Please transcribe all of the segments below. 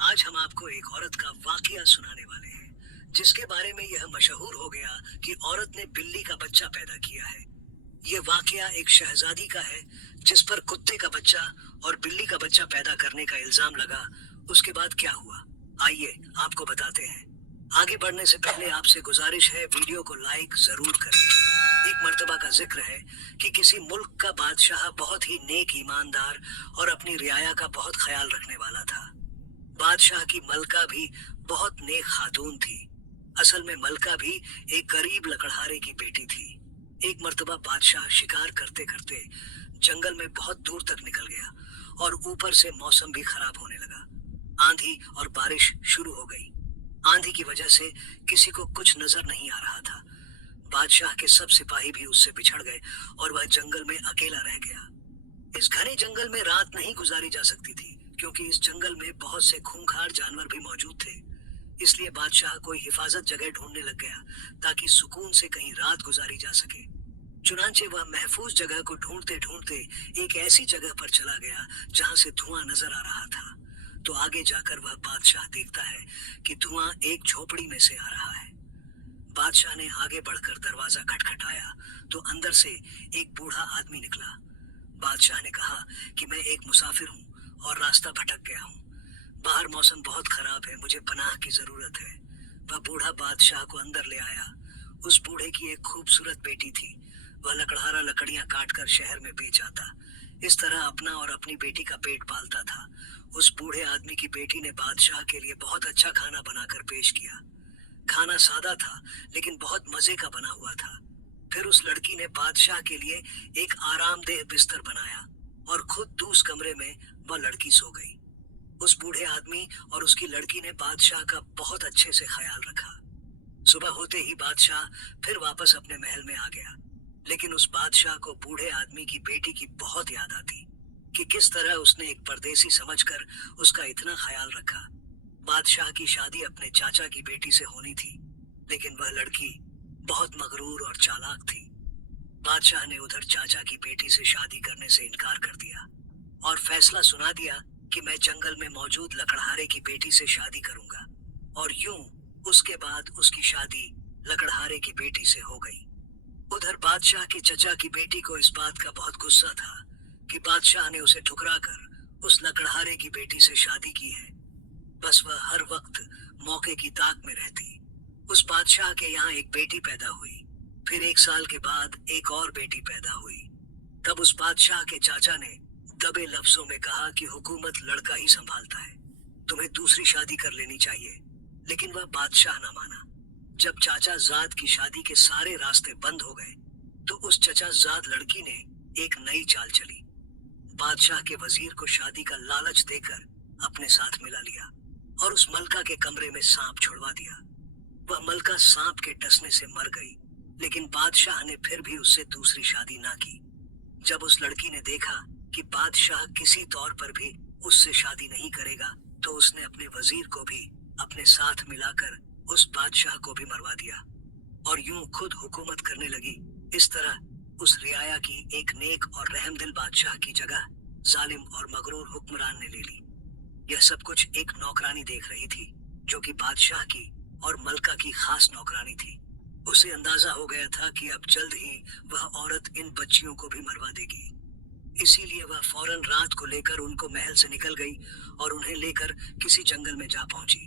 आज हम आपको एक औरत का वाकया सुनाने वाले हैं, जिसके बारे में यह मशहूर हो गया कि औरत ने बिल्ली का बच्चा पैदा किया है। ये वाकया एक शहजादी का है, जिस पर कुत्ते का बच्चा और बिल्ली का बच्चा पैदा करने का इल्जाम लगा। उसके बाद क्या हुआ, आइए आपको बताते हैं। आगे बढ़ने से पहले आपसे गुजारिश है, वीडियो को लाइक जरूर करें। एक मर्तबा का जिक्र है कि किसी मुल्क का बादशाह बहुत ही नेक, ईमानदार और अपनी रियाया का बहुत ख्याल रखने वाला था। बादशाह की मलका भी बहुत नेक खातून थी। असल में मलका भी एक गरीब लकड़हारे की बेटी थी। एक मर्तबा बादशाह शिकार करते करते जंगल में बहुत दूर तक निकल गया और ऊपर से मौसम भी खराब होने लगा। आंधी और बारिश शुरू हो गई। आंधी की वजह से किसी को कुछ नजर नहीं आ रहा था। बादशाह के सब सिपाही भी उससे बिछड़ गए और वह जंगल में अकेला रह गया। इस घने जंगल में रात नहीं गुजारी जा सकती थी, क्योंकि इस जंगल में बहुत से खूंखार जानवर भी मौजूद थे। इसलिए बादशाह कोई हिफाजत जगह ढूंढने लग गया, ताकि सुकून से कहीं रात गुजारी जा सके। चुनांचे वह महफूज जगह को ढूंढते ढूंढते एक ऐसी जगह पर चला गया जहां से धुआं नजर आ रहा था। तो आगे जाकर वह बादशाह देखता है कि धुआं एक झोपड़ी में से आ रहा है। बादशाह ने आगे बढ़कर दरवाजा खटखटाया तो अंदर से एक बूढ़ा आदमी निकला। बादशाह ने कहा कि मैं एक मुसाफिर हूँ और रास्ता भटक गया हूँ। बाहर मौसम बहुत खराब है, मुझे पनाह की जरूरत है। वह बूढ़ा बादशाह को अंदर ले आया। उस बूढ़े की एक खूबसूरत बेटी थी। वह लकड़हारा लकड़ियां काटकर शहर में बेच आता। इस तरह अपना और अपनी बेटी का पेट पालता था। उस बूढ़े आदमी की बेटी ने बादशाह के लिए बहुत अच्छा खाना बनाकर पेश किया। खाना सादा था, लेकिन बहुत मजे का बना हुआ था। फिर उस लड़की ने बादशाह के लिए एक आरामदेह बिस्तर बनाया और खुद दूस कमरे में वह लड़की सो गई। उस बूढ़े आदमी और उसकी लड़की ने बादशाह का बहुत अच्छे से ख्याल रखा। सुबह होते ही बादशाह फिर वापस अपने महल में आ गया, लेकिन उस बादशाह को बूढ़े आदमी की बेटी की बहुत याद आती कि किस तरह उसने एक परदेसी समझकर उसका इतना ख्याल रखा। बादशाह की शादी अपने चाचा की बेटी से होनी थी, लेकिन वह लड़की बहुत मगरूर और चालाक थी। बादशाह ने उधर चाचा की बेटी से शादी करने से इनकार कर दिया और फैसला सुना दिया कि मैं जंगल में मौजूद लकड़हारे की बेटी से शादी करूंगा। और यूं उसके बाद उसकी शादी लकड़हारे की बेटी से हो गई। उधर बादशाह के चचा की बेटी को इस बात का बहुत गुस्सा था कि बादशाह ने उसे ठुकराकर उस लकड़हारे की बेटी से शादी की है। बस वह हर वक्त मौके की ताक में रहती। उस बादशाह के यहाँ एक बेटी पैदा हुई। फिर 1 साल के बाद एक और बेटी पैदा हुई। तब उस बादशाह के चाचा ने दबे लफ्जों में कहा कि हुकूमत लड़का ही संभालता है, तुम्हें दूसरी शादी कर लेनी चाहिए। लेकिन वह बादशाह न माना। जब चाचा जाद की शादी के सारे रास्ते बंद हो गए, तो उस चचा जाद लड़की ने एक नई चाल चली। बादशाह के वजीर को शादी का लालच देकर अपने साथ मिला लिया और उस मलका के कमरे में सांप छुड़वा दिया। वह मलका सांप के डसने से मर गई, लेकिन बादशाह ने फिर भी उससे दूसरी शादी ना की। जब उस लड़की ने देखा कि बादशाह किसी तौर पर भी उससे शादी नहीं करेगा, तो उसने अपने वजीर को भी अपने साथ मिलाकर उस बादशाह को भी मरवा दिया और यूं खुद हुकूमत करने लगी। इस तरह उस रियाया की एक नेक और रहमदिल बादशाह की जगह जालिम और मगरूर हुक्मरान ने ले ली। यह सब कुछ एक नौकरानी देख रही थी, जो कि बादशाह की और मलका की खास नौकरानी थी। उसे अंदाजा हो गया था कि अब जल्द ही वह औरत इन बच्चियों को भी मरवा देगी। इसीलिए वह फौरन रात को लेकर उनको महल से निकल गई और उन्हें लेकर किसी जंगल में जा पहुंची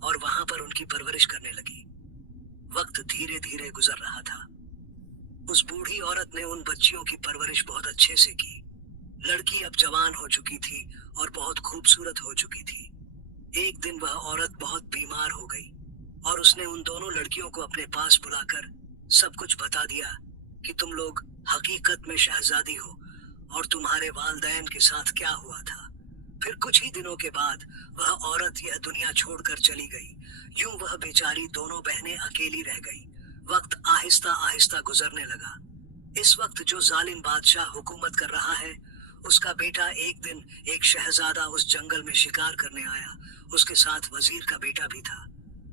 और वहां पर उनकी परवरिश करने लगी। वक्त धीरे धीरे गुजर रहा था। उस बूढ़ी औरत ने उन बच्चियों की परवरिश बहुत अच्छे से की। लड़की अब जवान हो चुकी थी और बहुत खूबसूरत हो चुकी थी। एक दिन वह औरत बहुत बीमार हो गई और उसने उन दोनों लड़कियों को अपने पास बुलाकर सब कुछ बता दिया कि तुम लोग हकीकत में शहजादी हो और तुम्हारे वालदैन के साथ क्या हुआ था। फिर कुछ ही दिनों के बाद वह औरत यह दुनिया छोड़कर चली गई। यूं वह बेचारी दोनों बहनें अकेली रह गई। वक्त आहिस्ता आहिस्ता गुजरने लगा। इस वक्त जो जालिम बादशाह हुकूमत कर रहा है, उसका बेटा एक दिन एक शहजादा उस जंगल में शिकार करने आया। उसके साथ वजीर का बेटा भी था।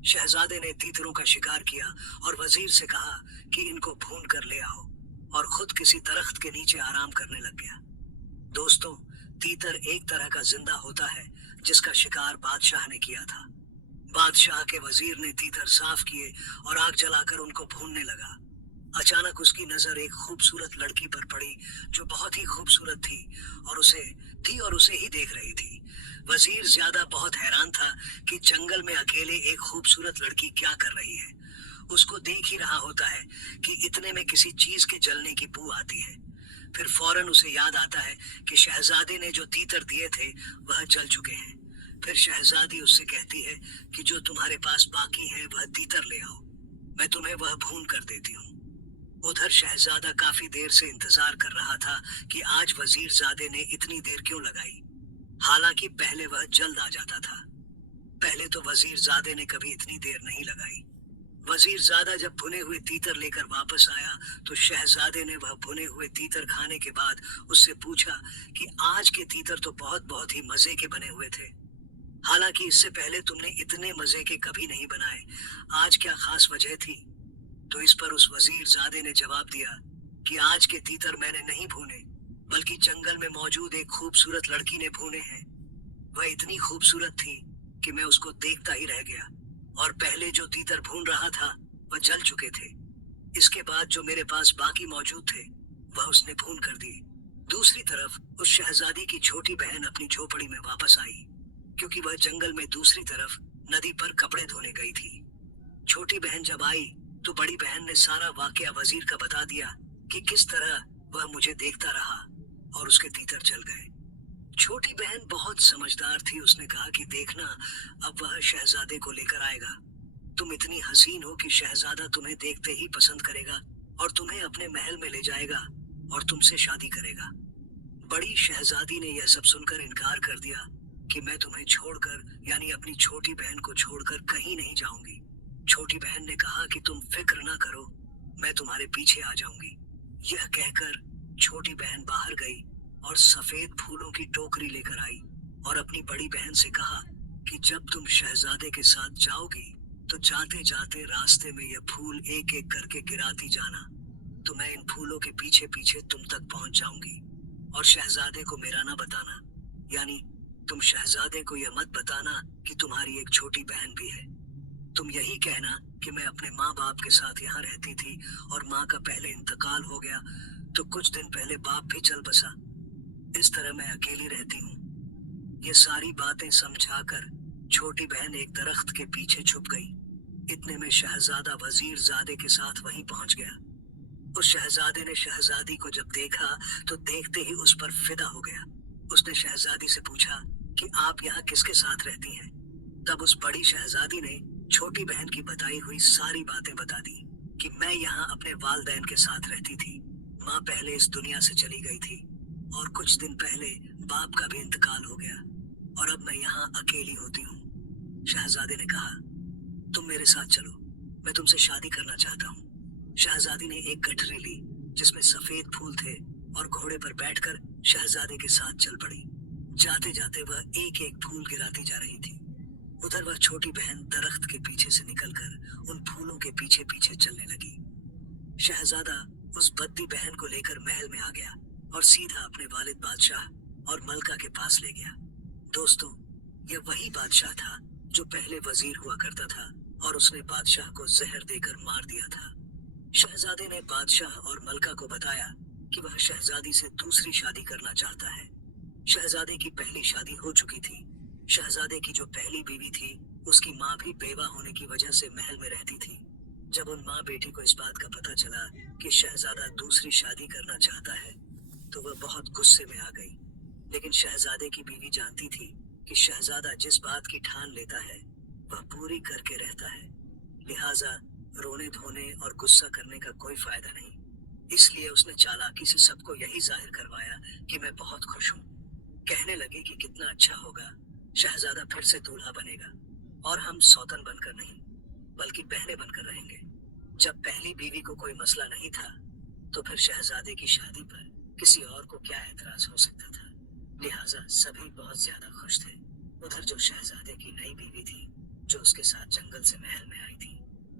शहजादे ने तीतरों का शिकार किया और वजीर से कहा कि इनको भून कर ले आओ, और खुद किसी दरख्त के नीचे आराम करने लग गया। दोस्तों, तीतर एक तरह का जिंदा होता है जिसका शिकार बादशाह ने किया था। बादशाह के वजीर ने तीतर साफ किए और आग जलाकर उनको भूनने लगा। अचानक उसकी नजर एक खूबसूरत लड़की पर पड़ी जो बहुत ही खूबसूरत थी और उसे ही देख रही थी। वजीर ज्यादा बहुत हैरान था कि जंगल में अकेले एक खूबसूरत लड़की क्या कर रही है। उसको देख ही रहा होता है कि इतने में किसी चीज के जलने की बू आती है। फिर फौरन उसे याद आता है कि शहजादे ने जो तीतर दिए थे वह जल चुके हैं। फिर शहजादी उससे कहती है कि जो तुम्हारे पास बाकी है वह तीतर ले आओ, मैं तुम्हें वह भून कर देती हूँ। उधर शहजादा काफी देर से इंतजार कर रहा था कि आज वजीरजादे ने इतनी देर क्यों लगाई। हालांकि पहले वह जल्द आ जाता था। पहले तो वजीरजादे ने कभी इतनी देर नहीं लगाई। वजीरजादा जब भुने हुए तीतर लेकर वापस आया तो शहजादे ने वह भुने हुए तीतर खाने के बाद उससे पूछा कि आज के तीतर तो बहुत ही मजे के बने हुए थे। हालांकि इससे पहले तुमने इतने मजे के कभी नहीं बनाए, आज क्या खास वजह थी? तो इस पर उस वजीरजादे ने जवाब दिया कि आज के तीतर मैंने नहीं भूने, बल्कि जंगल में मौजूद एक खूबसूरत लड़की ने भूने हैं। वह इतनी खूबसूरत थी कि मैं उसको देखता ही रह गया, और पहले जो तीतर भून रहा था वह जल चुके थे। इसके बाद जो मेरे पास बाकी मौजूद थे वह उसने भून कर दिए। दूसरी तरफ उस शहजादी की छोटी बहन अपनी झोपड़ी में वापस आई, क्योंकि वह जंगल में दूसरी तरफ नदी पर कपड़े धोने गई थी। छोटी बहन जब आई तो बड़ी बहन ने सारा वाकया वजीर का बता दिया कि किस तरह वह मुझे देखता रहा और उसके तीतर जल गए। छोटी बहन बहुत समझदार थी। उसने कहा कि देखना, अब वह शहजादे को लेकर आएगा। तुम इतनी हसीन हो कि शहजादा तुम्हें देखते ही पसंद करेगा और तुम्हें अपने महल में ले जाएगा और तुमसे शादी करेगा। बड़ी शहजादी ने यह सब सुनकर इनकार कर दिया कि मैं तुम्हें छोड़कर, यानी अपनी छोटी बहन को छोड़कर कहीं नहीं जाऊंगी। छोटी बहन ने कहा कि तुम फिक्र ना करो, मैं तुम्हारे पीछे आ जाऊंगी। यह कहकर छोटी बहन बाहर गई और सफेद फूलों की टोकरी लेकर आई और अपनी बड़ी बहन से कहा कि जब तुम शहजादे के साथ जाओगी तो जाते जाते रास्ते में यह फूल एक एक करके गिराती जाना, तो मैं इन फूलों के पीछे पीछे तुम तक पहुंच जाऊंगी। और शहजादे को मेरा ना बताना, यानी तुम शहजादे को यह मत बताना कि तुम्हारी एक छोटी बहन भी है। तुम यही कहना कि मैं अपने माँ बाप के साथ यहाँ रहती थी और माँ का पहले इंतकाल हो गया, तो कुछ दिन पहले बाप भी चल बसा। इस तरह मैं अकेली रहती हूँ। ये सारी बातें समझाकर छोटी बहन एक दरख्त के पीछे छुप गई। इतने में शहजादा वजीरजादे के साथ वहीं पहुंच गया। उस शहजादे ने शहजादी को जब देखा तो देखते ही उस पर फिदा हो गया। उसने शहजादी से पूछा कि आप यहाँ किसके साथ रहती हैं? तब उस बड़ी शहजादी ने छोटी बहन की बताई हुई सारी बातें बता दी कि मैं यहाँ अपने वालिदैन के साथ रहती थी। माँ पहले इस दुनिया से चली गई थी और कुछ दिन पहले बाप का भी इंतकाल हो गया, और अब मैं यहाँ अकेली होती हूँ। शहजादे ने कहा, तुम मेरे साथ चलो, मैं तुमसे शादी करना चाहता हूँ। शहजादी ने एक गठरी ली जिसमें सफेद फूल थे और घोड़े पर बैठकर शहजादे के साथ चल पड़ी। जाते जाते वह एक एक फूल गिराती जा रही थी। उधर वह छोटी बहन दरख्त के पीछे से निकलकर उन फूलों के पीछे पीछे चलने लगी। शहजादा उस बद्दी बहन को लेकर महल में आ गया और सीधा अपने वालिद बादशाह और मलका के पास ले गया। दोस्तों, यह वही बादशाह था जो पहले वजीर हुआ करता था और उसने बादशाह को जहर देकर मार दिया था। शहजादे ने बादशाह और मलका को बताया कि वह शहजादी से दूसरी शादी करना चाहता है। शहजादे की पहली शादी हो चुकी थी। शहजादे की जो पहली बीवी थी उसकी माँ भी बेवा होने की वजह से महल में रहती थी। जब उन माँ बेटी को इस बात का पता चला कि शहजादा दूसरी शादी करना चाहता है तो वह बहुत गुस्से में आ गई। लेकिन शहजादे की बीवी जानती थी कि शहजादा जिस बात की ठान लेता है वह पूरी करके रहता है, लिहाजा रोने धोने और गुस्सा करने का कोई फायदा नहीं। इसलिए उसने चालाकी से सबको यही जाहिर करवाया कि मैं बहुत खुश हूँ। कहने लगी कि कितना अच्छा होगा, शहजादा फिर से दूल्हा बनेगा और हम सौतन बनकर नहीं बल्कि बहने बनकर रहेंगे। जब पहली बीवी को कोई मसला नहीं था तो फिर शहजादे की शादी पर किसी और को क्या एतराज हो सकता था। लिहाजा सभी बहुत ज्यादा खुश थे। उधर जो शहजादे की नई बीवी थी जो उसके साथ जंगल से महल में आई थी,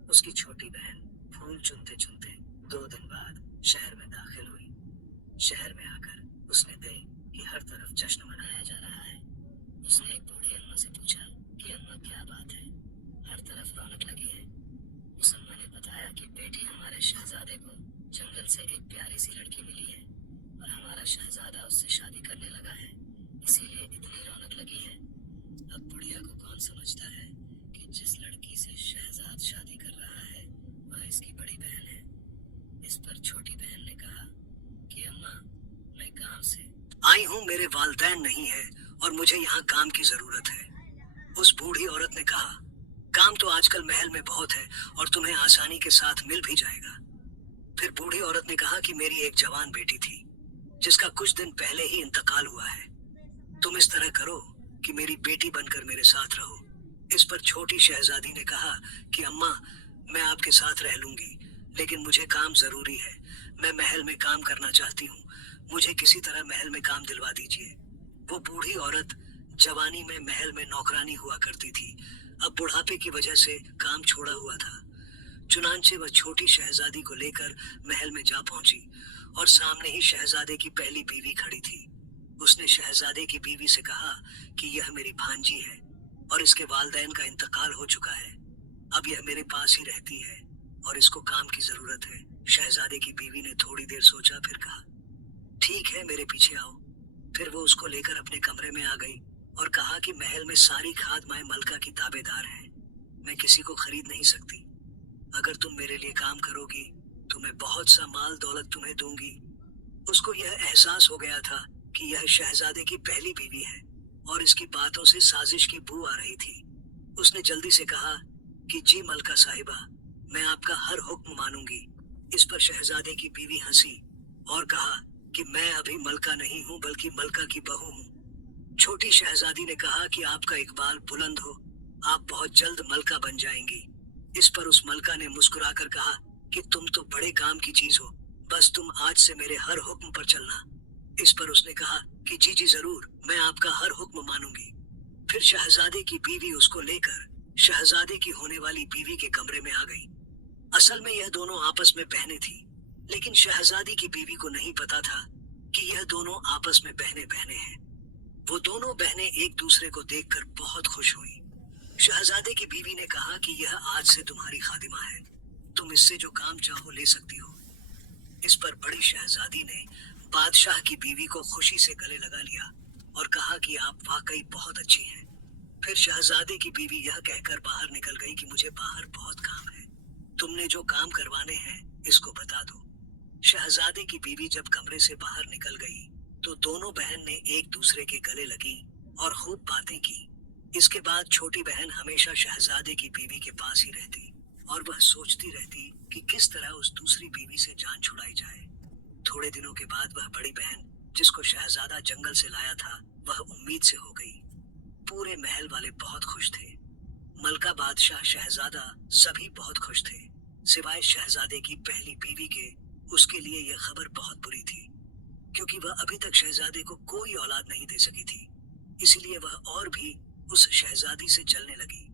उसकी छोटी बहन फूल चुनते चुनते 2 दिन बाद शहर में दाखिल हुई। शहर में आकर उसने देखा कि हर तरफ जश्न मनाया जा रहा है। اس نے ایک बूढ़ी अम्मा से पूछा कि अम्मा क्या बात है, हर तरफ रौनक लगी है। उस अम्मा ने बताया कि बेटी हमारे शहजादे को जंगल से एक प्यारी सी लड़की मिली है और हमारा शहजादा उससे शादी करने लगा है, इसीलिए इतनी रौनक लगी है। अब बुढ़िया को कौन समझता है कि जिस लड़की से शहजाद शादी कर रहा है वह इसकी बड़ी बहन है। इस पर छोटी बहन ने कहा कि अम्मा, मैं गांव से आई हूँ, मेरे वालिदैन नहीं है और मुझे यहाँ काम की जरूरत है। उस बूढ़ी औरत ने कहा, काम तो आजकल महल में बहुत है और तुम्हें आसानी के साथ मिल भी जाएगा। फिर बूढ़ी औरत ने कहा कि मेरी एक जवान बेटी थी जिसका कुछ दिन पहले ही इंतकाल हुआ है। तुम इस तरह करो कि मेरी बेटी बनकर मेरे साथ रहो। इस पर छोटी शहजादी ने कहा कि अम्मा, मैं आपके साथ रह लूंगी, लेकिन मुझे काम जरूरी है। मैं महल में काम करना चाहती हूँ, मुझे किसी तरह महल में काम दिलवा दीजिए। वो बूढ़ी औरत जवानी में महल में नौकरानी हुआ करती थी, अब बुढ़ापे की वजह से काम छोड़ा हुआ था। चुनांचे वह छोटी शहजादी को लेकर महल में जा पहुंची और सामने ही शहजादे की पहली बीवी खड़ी थी। उसने शहजादे की बीवी से कहा कि यह मेरी भांजी है और इसके वालिदैन का इंतकाल हो चुका है, अब यह मेरे पास ही रहती है और इसको काम की जरूरत है। शहजादे की बीवी ने थोड़ी देर सोचा, फिर कहा, ठीक है, मेरे पीछे आओ। फिर वो उसको लेकर अपने कमरे में आ गई और कहा कि महल में सारी खाद माए मलका की ताबेदार है, मैं किसी को खरीद नहीं सकती। अगर तुम मेरे लिए काम करोगी तो मैं बहुत सा माल दौलत तुम्हें दूंगी। उसको यह एहसास हो गया था कि यह शहजादे की पहली बीवी है और इसकी बातों से साजिश की बू आ रही थी। उसने जल्दी से कहा कि जी मलका साहिबा, मैं आपका हर हुक्म मानूंगी। इस पर शहजादे की बीवी हंसी और कहा कि मैं अभी मलका नहीं हूँ बल्कि मलका की बहू हूँ। छोटी शहजादी ने कहा कि आपका इकबाल बुलंद हो, आप बहुत जल्द मलका बन जाएंगी। इस पर उस मलका ने मुस्कुराकर कहा कि तुम तो बड़े काम की चीज हो, बस तुम आज से मेरे हर हुक्म पर चलना। इस पर उसने कहा कि जी जी जरूर, मैं आपका हर हुक्म मानूंगी। फिर शहजादे की बीवी उसको लेकर शहजादे की होने वाली बीवी के कमरे में आ गई। असल में यह दोनों आपस में बहनें थी, लेकिन शहजादी की बीवी को नहीं पता था कि यह दोनों आपस में बहनें बहनें हैं। वो दोनों बहनें एक दूसरे को देखकर बहुत खुश हुई। शहजादे की बीवी ने कहा कि यह आज से तुम्हारी खादिमा है, तुम इससे जो काम चाहो ले सकती हो। इस पर बड़ी शहजादी ने बादशाह की बीवी को खुशी से गले लगा लिया और कहा कि आप वाकई बहुत अच्छी हैं। फिर शहजादे की बीवी यह कहकर बाहर निकल गई कि मुझे बाहर बहुत काम है, तुमने जो काम करवाने हैं इसको बता दो। शहजादे की बीवी जब कमरे से बाहर निकल गई तो दोनों बहन ने एक दूसरे के गले लगी और खूब बातें की। इसके बाद छोटी बहन हमेशा शहजादे की बीवी के पास ही रहती और वह सोचती रहती कि किस तरह उस दूसरी बीवी से जान छुड़ाई जाए। थोड़े दिनों के बाद वह बड़ी बहन जिसको शहजादा जंगल से लाया था वह उम्मीद से हो गई। पूरे महल वाले बहुत खुश थे, मलका, बादशाह, शहजादा सभी बहुत खुश थे, सिवाय शहजादे की पहली बीवी के। उसके लिए यह खबर बहुत बुरी थी क्योंकि वह अभी तक शहजादे को कोई औलाद नहीं दे सकी थी, इसलिए वह और भी उस शहजादी से जलने लगी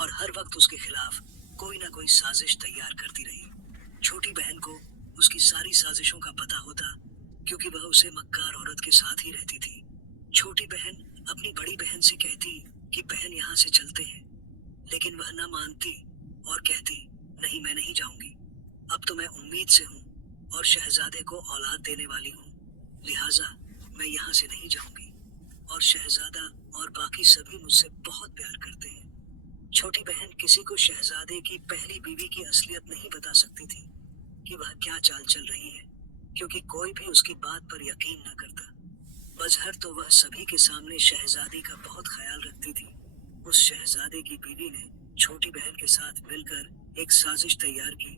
और हर वक्त उसके खिलाफ कोई ना कोई साजिश तैयार करती रही। छोटी बहन को उसकी सारी साजिशों का पता होता क्योंकि वह उसे मक्कार औरत के साथ ही रहती थी। छोटी बहन अपनी बड़ी बहन से कहती कि बहन यहाँ से चलते हैं, लेकिन वह न मानती और कहती नहीं, मैं नहीं जाऊंगी, अब तो मैं उम्मीद से हूँ और शहजादे को औलाद देने वाली हूँ, लिहाजा मैं यहाँ से नहीं जाऊंगी। और शहजादा और बाकी सभी मुझसे बहुत प्यार करते हैं। छोटी बहन किसी को शहजादे की पहली बीवी की असलियत नहीं बता सकती थी कि वह क्या चाल चल रही है, क्योंकि कोई भी उसकी बात पर यकीन न करता। बजहर तो वह सभी के सामने शहजादी का बहुत ख्याल रखती थी। उस शहजादे की बीवी ने छोटी बहन के साथ मिलकर एक साजिश तैयार की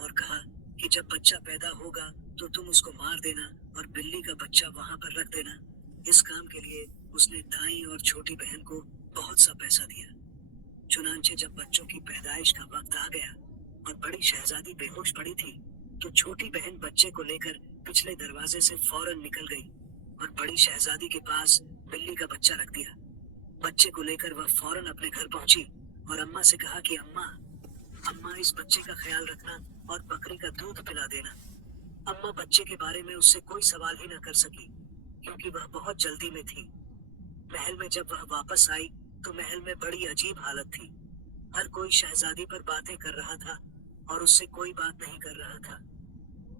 और कहा कि जब बच्चा पैदा होगा तो तुम उसको मार देना और बिल्ली का बच्चा वहां पर रख देना। इस काम के लिए उसने दाई और छोटी बहन को बहुत सा पैसा दिया। चुनांचे जब बच्चों की पैदाइश का वक्त आ गया और बड़ी शहजादी बेहोश पड़ी थी तो छोटी बहन बच्चे को लेकर पिछले दरवाजे से फौरन निकल गई और बड़ी शहजादी के पास बिल्ली का बच्चा रख दिया। बच्चे को लेकर वह फौरन अपने घर पहुंची और अम्मा से कहा कि अम्मा, अम्मा इस बच्चे का ख्याल रखना और बकरी का दूध पिला देना। अम्मा बच्चे के बारे में उससे कोई सवाल ही न कर सकी क्योंकि वह बहुत जल्दी में थी। महल में जब वह वापस आई तो महल में बड़ी अजीब हालत थी। हर कोई शहजादी पर बातें कर रहा था और उससे कोई बात नहीं कर रहा था।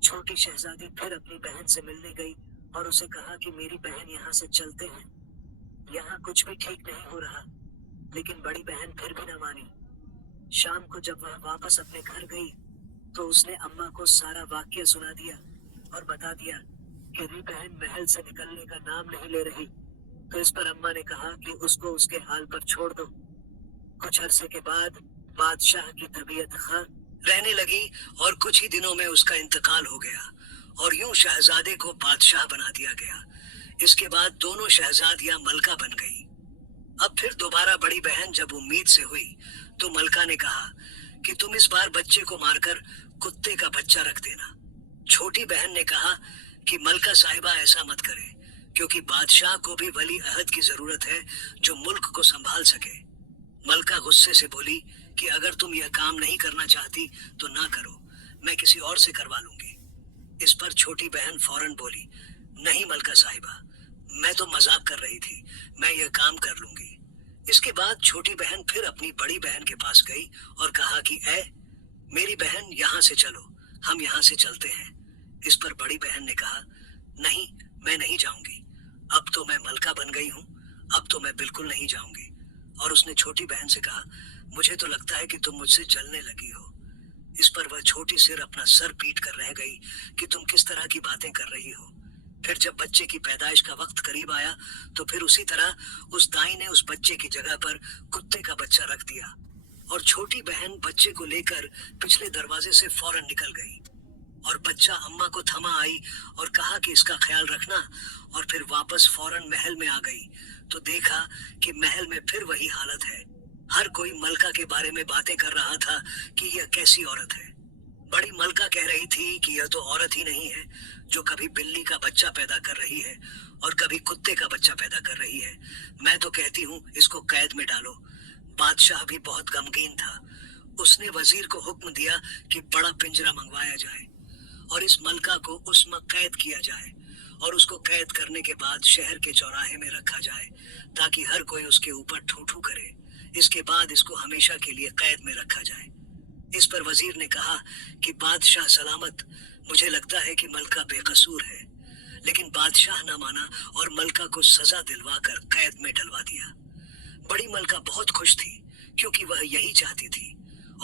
छोटी शहजादी फिर अपनी बहन से मिलने गई और उसे कहा कि मेरी बहन यहाँ से चलते हैं, यहाँ कुछ भी ठीक नहीं हो रहा। लेकिन बड़ी बहन फिर भी न मानी। शाम को जब वह वापस अपने घर गई तो उसने अम्मा को सारा वाक्य सुना दिया और बता दिया कि मेरी बहन महल से निकलने का नाम नहीं ले रही। तो इस पर अम्मा ने कहा कि उसको उसके हाल पर छोड़ दो। कुछ अरसे के बाद बादशाह की तबीयत खराब रहने लगी और कुछ ही दिनों में उसका इंतकाल हो गया और यूं शहजादे को बादशाह बना दिया गया। इसके बाद दोनों शहजादियां मलका बन गई। अब फिर दोबारा बड़ी बहन जब उम्मीद से हुई तो मलका ने कहा कि तुम इस बार बच्चे को मारकर कुत्ते का बच्चा रख देना। छोटी बहन ने कहा कि मलका साहिबा ऐसा मत करे, क्योंकि बादशाह को भी वली अहद की जरूरत है जो मुल्क को संभाल सके। मलका गुस्से से बोली कि अगर तुम यह काम नहीं करना चाहती तो ना करो, मैं किसी और से करवा लूंगी। इस पर छोटी बहन फौरन बोली, नहीं मलका साहिबा, मैं तो मजाक कर रही थी, मैं यह काम कर लूंगी। इसके बाद छोटी बहन फिर अपनी बड़ी बहन के पास गई और कहा कि मेरी बहन यहाँ से चलो, हम यहाँ से चलते हैं। इस पर बड़ी बहन ने कहा, नहीं, मैं नहीं जाऊंगी, अब तो मैं मलका बन गई हूँ, अब तो मैं बिल्कुल नहीं जाऊंगी। और उसने छोटी बहन से कहा, मुझे तो लगता है कि तुम मुझसे जलने लगी हो। इस पर वह छोटी सिर अपना सर पीट कर रह गई कि तुम किस तरह की बातें कर रही हो। फिर जब बच्चे की पैदाइश का वक्त करीब आया तो फिर उसी तरह उस दाई ने उस बच्चे की जगह पर कुत्ते का बच्चा रख दिया और छोटी बहन बच्चे को लेकर पिछले दरवाजे से फौरन निकल गई और बच्चा अम्मा को थमा आई और कहा कि इसका ख्याल रखना, और फिर वापस फौरन महल में आ गई तो देखा कि महल में फिर वही हालत है। हर कोई मलका के बारे में बातें कर रहा था कि यह कैसी औरत है। बड़ी मलका कह रही थी कि यह तो औरत ही नहीं है जो कभी बिल्ली का बच्चा पैदा कर रही है और कभी कुत्ते का बच्चा पैदा कर रही है। मैं तो कहती हूँ इसको कैद में डालो। बादशाह भी बहुत गमगीन था। उसने वजीर को हुक्म दिया कि बड़ा पिंजरा मंगवाया जाए और इस मलका को उसमें कैद किया जाए और उसको कैद करने के बाद शहर के चौराहे में रखा जाए ताकि हर कोई उसके ऊपर ठू ठू करे। इसके बाद इसको हमेशा के लिए कैद में रखा जाए। इस पर वजीर ने कहा कि बादशाह सलामत, मुझे लगता है कि मलका बेकसूर है। लेकिन बादशाह न माना और मलका को सजा दिलवाकर कैद में डलवा दिया। बड़ी मलका बहुत खुश थी क्योंकि वह यही चाहती थी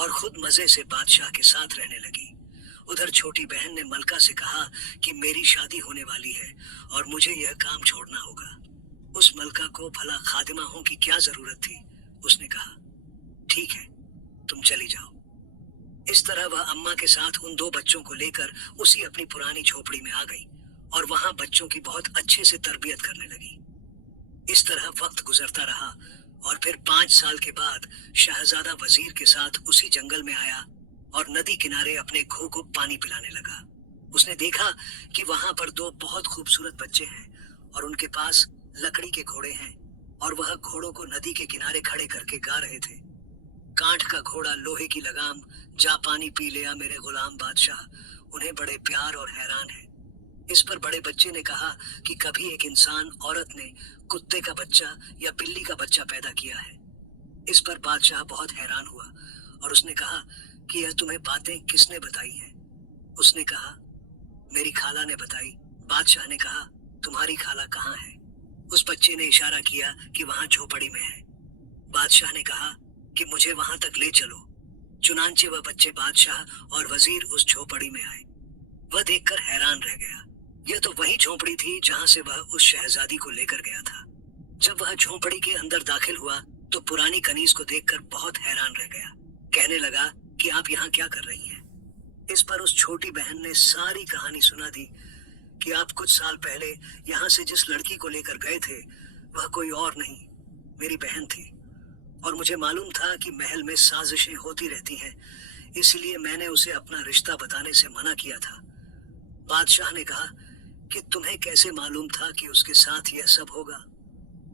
और खुद मजे से बादशाह के साथ रहने लगी। उधर छोटी बहन ने मलका से कहा कि मेरी शादी होने वाली है और मुझे यह काम छोड़ना होगा। उस मलका को भला खादिमा हों की क्या जरूरत थी। उसने कहा, ठीक है, तुम चली जाओ। इस तरह वह अम्मा के साथ उन दो बच्चों को लेकर उसी अपनी पुरानी झोपड़ी में आ गई और वहां बच्चों की बहुत अच्छे से तरबियत करने लगी। इस तरह वक्त गुजरता रहा और फिर 5 साल के बाद शहजादा वजीर के साथ उसी जंगल में आया और नदी किनारे अपने घों को पानी पिलाने लगा। उसने देखा कि वहां पर 2 बहुत खूबसूरत बच्चे हैं और उनके पास लकड़ी के घोड़े हैं और वह घोड़ों को नदी के किनारे खड़े करके गा रहे थे, कांठ का घोड़ा लोहे की लगाम, जा पानी पी लिया मेरे गुलाम बादशाह, उन्हें बड़े प्यार और हैरान है। इस पर बड़े बच्चे ने कहा कि कभी एक इंसान औरत ने कुत्ते का बच्चा या बिल्ली का बच्चा पैदा किया है। इस पर बादशाह बहुत हैरान हुआ और उसने कहा कि यह तुम्हें बातें किसने बताई हैं? उसने कहा, मेरी खाला ने बताई। बादशाह ने कहा, तुम्हारी खाला कहाँ है? उस बच्चे ने इशारा किया कि वहां झोपड़ी में है। बादशाह ने कहा कि मुझे वहां तक ले चलो। चुनांचे वह बच्चे बादशाह और वजीर उस झोपड़ी में आए। वह देखकर हैरान रह गया। यह तो वही झोपड़ी थी जहां से वह उस शहजादी को लेकर गया था। जब वह झोपड़ी के अंदर दाखिल हुआ तो पुरानी कनीज को देखकर बहुत हैरान रह गया। कहने लगा कि आप यहाँ क्या कर रही हैं? इस पर उस छोटी बहन ने सारी कहानी सुना दी कि आप कुछ साल पहले यहाँ से जिस लड़की को लेकर गए थे वह कोई और नहीं, मेरी बहन थी और मुझे मालूम था कि महल में साजिशें होती रहती हैं, इसलिए मैंने उसे अपना रिश्ता बताने से मना किया था। बादशाह ने कहा कि तुम्हें कैसे मालूम था कि उसके साथ यह सब होगा?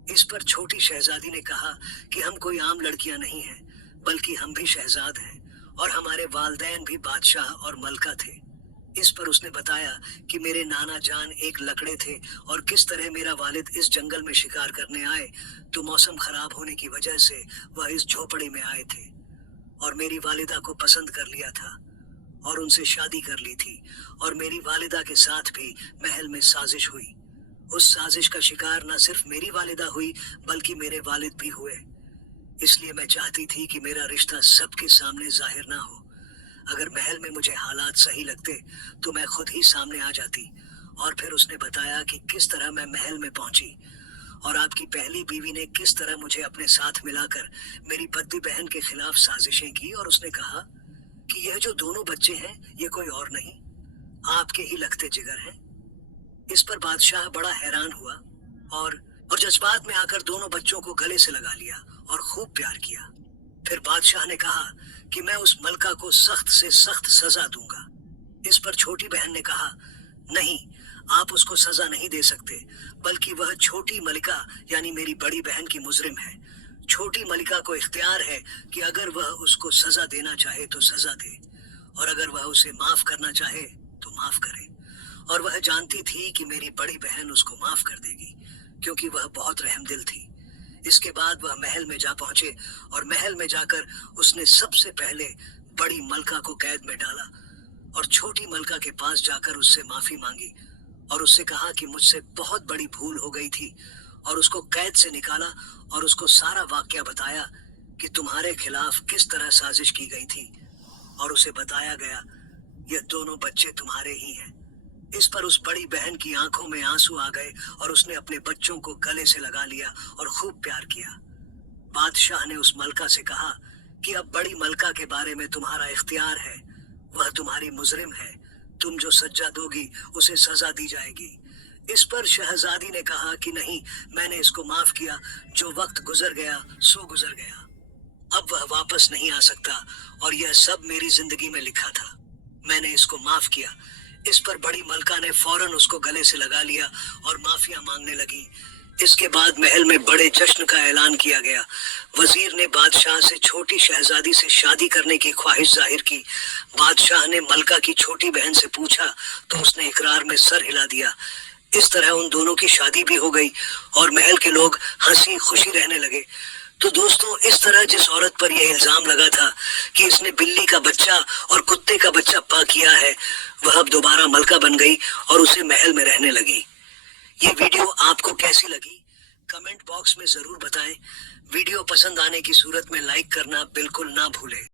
इस पर छोटी शहजादी ने कहा कि हम कोई आम लड़कियां नहीं हैं, बल्कि हम भी शहजाद हैं और हमारे वालदैन भी बादशाह और मलका थे। इस पर उसने बताया कि मेरे नाना जान एक लकड़े थे और किस तरह मेरा वालिद इस जंगल में शिकार करने आए तो मौसम खराब होने की वजह से वह इस झोपड़ी में आए थे और मेरी वालिदा को पसंद कर लिया था और उनसे शादी कर ली थी और मेरी वालिदा के साथ भी महल में साजिश हुई। उस साजिश का शिकार न सिर्फ मेरी वालिदा हुई बल्कि मेरे वालिद भी हुए। इसलिए मैं चाहती थी कि मेरा रिश्ता सबके सामने जाहिर ना हो। अगर महल में मुझे हालात सही लगते तो मैं खुद ही सामने आ जाती। और फिर उसने बताया कि किस तरह मैं महल में पहुंची और आपकी पहली बीवी ने किस तरह मुझे अपने साथ मिलाकर मेरी बद्दी बहन के खिलाफ साजिशें की। और उसने कहा कि यह जो दोनों बच्चे हैं ये कोई और नहीं, आपके ही लगते जिगर हैं। इस पर बादशाह बड़ा हैरान हुआ और जज्बात में आकर दोनों बच्चों को गले से लगा लिया और खूब प्यार किया। फिर बादशाह ने कहा कि मैं उस मलका को सख्त से सख्त सजा दूंगा। इस पर छोटी बहन ने कहा, नहीं, आप उसको सजा नहीं दे सकते, बल्कि वह छोटी मलिका यानी मेरी बड़ी बहन की मुजरिम है। छोटी मलिका को इख्तियार है कि अगर वह उसको सजा देना चाहे तो सजा दे और अगर वह उसे माफ करना चाहे तो माफ करे। और वह जानती थी कि मेरी बड़ी बहन उसको माफ कर देगी क्योंकि वह बहुत रहमदिल थी। इसके बाद वह महल में जा पहुंचे और महल में जाकर उसने सबसे पहले बड़ी मलका को कैद में डाला और छोटी मलका के पास जाकर उससे माफी मांगी और उससे कहा कि मुझसे बहुत बड़ी भूल हो गई थी और उसको कैद से निकाला और उसको सारा वाकया बताया कि तुम्हारे खिलाफ किस तरह साजिश की गई थी और उसे बताया गया ये दोनों बच्चे तुम्हारे ही हैं। इस पर उस बड़ी बहन की आंखों में आंसू आ गए और उसने अपने बच्चों को गले से लगा लिया और खूब प्यार किया। बादशाह ने उस मलका से कहा कि अब बड़ी मलका के बारे में तुम्हारा इख्तियार है, वह तुम्हारी मुजरिम है, तुम जो सजा दोगी उसे सजा दी जाएगी। इस पर शहजादी ने कहा कि नहीं, मैंने इसको माफ किया, जो वक्त गुजर गया सो गुजर गया, अब वह वापस नहीं आ सकता और यह सब मेरी जिंदगी में लिखा था, मैंने इसको माफ किया। इस पर बड़ी मलका ने फौरन उसको गले से लगा लिया और माफिया मांगने लगी। इसके बाद महल में बड़े जश्न का ऐलान किया गया। वजीर ने बादशाह से छोटी शहजादी से शादी करने की ख्वाहिश जाहिर की। बादशाह ने मलका की छोटी बहन से पूछा तो उसने इकरार में सर हिला दिया। इस तरह उन दोनों की शादी भी हो गई और महल के लोग हंसी खुशी रहने लगे। तो दोस्तों, इस तरह जिस औरत पर यह इल्जाम लगा था कि इसने बिल्ली का बच्चा और कुत्ते का बच्चा पा किया है, वह अब दोबारा मलका बन गई और उसे महल में रहने लगी। ये वीडियो आपको कैसी लगी कमेंट बॉक्स में जरूर बताएं। वीडियो पसंद आने की सूरत में लाइक करना बिल्कुल ना भूलें।